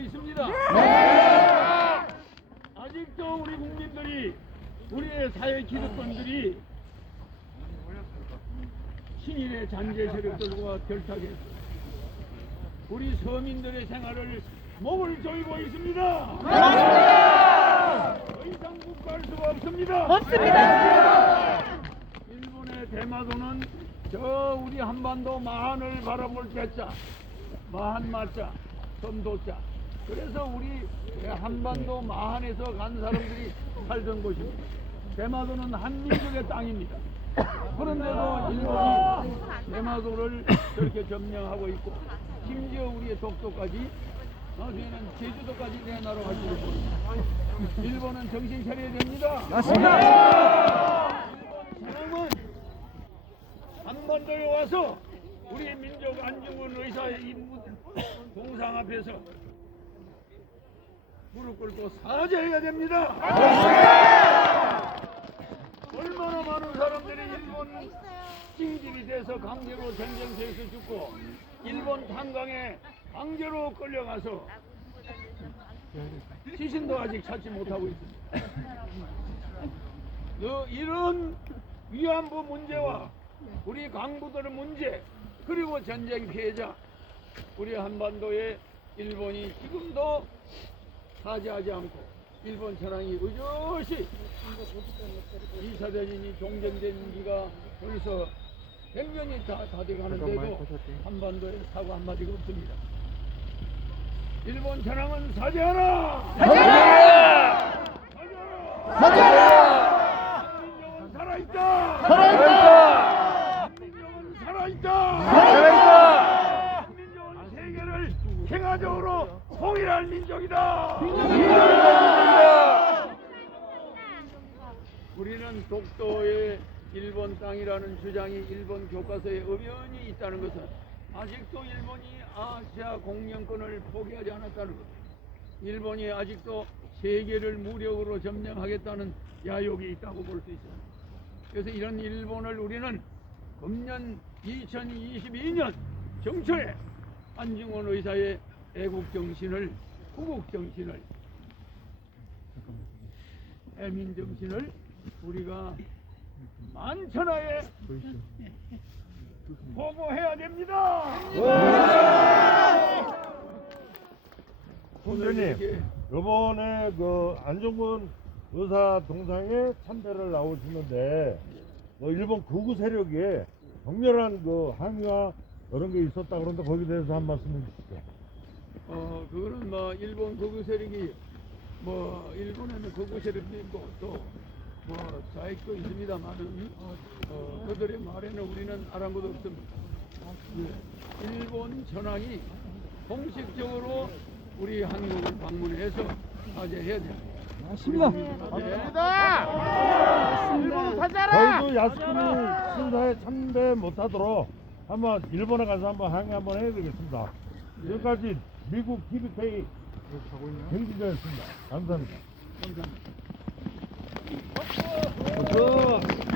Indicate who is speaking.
Speaker 1: 있습니다. 아직도 우리 국민들이 우리의 사회 기득권들이 신인의 잔재 세력들과 결탁해서 우리 서민들의 생활을 목을 조이고 있습니다. 더 이상 묵과할 수가 없습니다.
Speaker 2: 없습니다.
Speaker 1: 일본의 대마도는 저 우리 한반도 마한을 바라볼 때자 마한 마자 섬도자 그래서 우리 한반도 마한에서 간 사람들이 살던 곳입니다. 대마도는 한민족의 땅입니다. 그런데도 일본이 대마도를 저렇게 점령하고 있고 심지어 우리의 독도까지 나중에는 제주도까지 내놔로 가지고 있습니다. 일본은 정신 차려야 됩니다.
Speaker 2: 맞습니다.
Speaker 1: 사람은 한반도에 와서 우리 민족 안중근 의사의 인문 동상 앞에서 무릎 꿇고 사죄해야 됩니다. 얼마나 많은 사람들이 일본 징집이 돼서 강제로 전쟁터에서 죽고 일본 탄광에 강제로 끌려가서 시신도 아직 찾지 못하고 있습니다. 여- 이런 위안부 문제와 우리 강부들의 문제 그리고 전쟁 피해자 우리 한반도에 일본이 지금도 사죄하지 않고 일본 천황이 의젓이 2차 대전이 종전된 지가 벌써 100년이 다, 다 돼가는데도 한반도에 사과 한마디가 없습니다. 일본 천황은 사죄하라! 사죄하라! 한민족은 살아있다!
Speaker 2: 살아있다!
Speaker 1: 한민족은 살아있다!
Speaker 2: 살아있다!
Speaker 1: 한민족은 세계를 평화적으로 통일할 민족이다! 우리는 독도의 일본 땅이라는 주장이 일본 교과서에 엄연히 있다는 것은 아직도 일본이 아시아 공영권을 포기하지 않았다는 것. 일본이 아직도 세계를 무력으로 점령하겠다는 야욕이 있다고 볼 수 있습니다. 그래서 이런 일본을 우리는 금년 2022년 정초에 안중원 의사의 애국 정신을, 후국 정신을, 애민 정신을 우리가 만천하에 보고해야 됩니다. 이렇게
Speaker 3: 요번에 그 안중근 의사 동상에 참배를 나오시는데, 뭐 일본 극우 세력이 격렬한 그 항의와 그런 게 있었다 그런데 거기에 대해서 한 말씀 해주시죠.
Speaker 1: 어 그거는 뭐 일본 극우 세력이 뭐 일본에는 극우 세력도 있고 또 뭐 좌익도 있습니다만은 어, 그들의 말에는 우리는 아랑곳 없습니다. 예. 일본 전황이 공식적으로 우리 한국을 방문해서 사죄해야 됩니다.
Speaker 2: 맞습니다.
Speaker 3: 저희도 야스쿠니 신사에 참배 못하도록 한번 일본에 가서 한번 항의 한번 해야 되겠습니다. 지금까지 미국 TVK 경기자였습니다. 감사합니다.
Speaker 1: 감사합니다. こんにちは